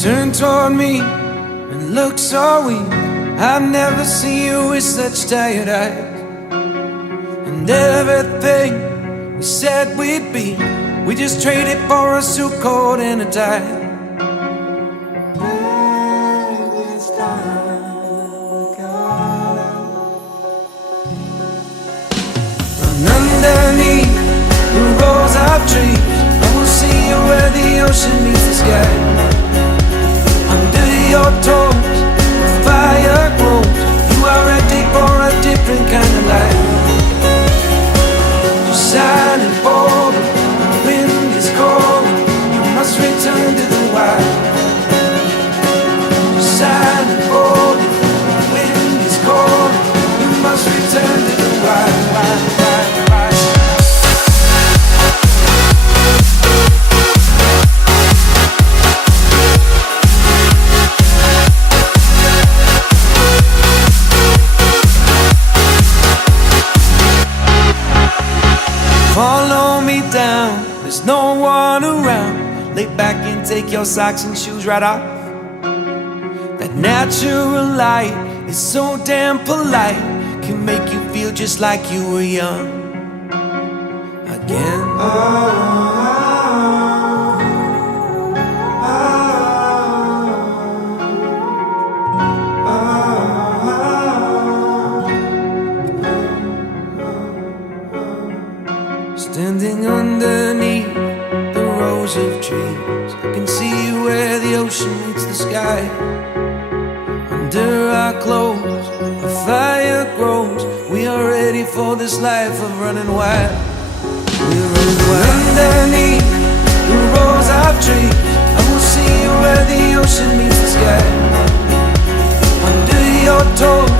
Turn toward me and look so weak. I've never seen you with such tired eyes. And everything we said we'd be, we just traded for a suit coat and a tie. And underneath the rows of trees, I will see you where the ocean meets the sky. Under your toes, the fire grows. You are ready for a different kind of life. You're shining forward, the wind is cold. You must return to the wild. You're shining forward, the wind is cold. You must return to the wild. Follow me down, there's no one around. Lay back and take your socks and shoes right off. That natural light is so damn polite, can make you feel just like you were young again. Standing underneath the rows of trees, I can see where the ocean meets the sky. Under our clothes, a fire grows. We are ready for this life of running wild. We're running wild. Underneath the rows of trees, I will see you where the ocean meets the sky. Under your toes,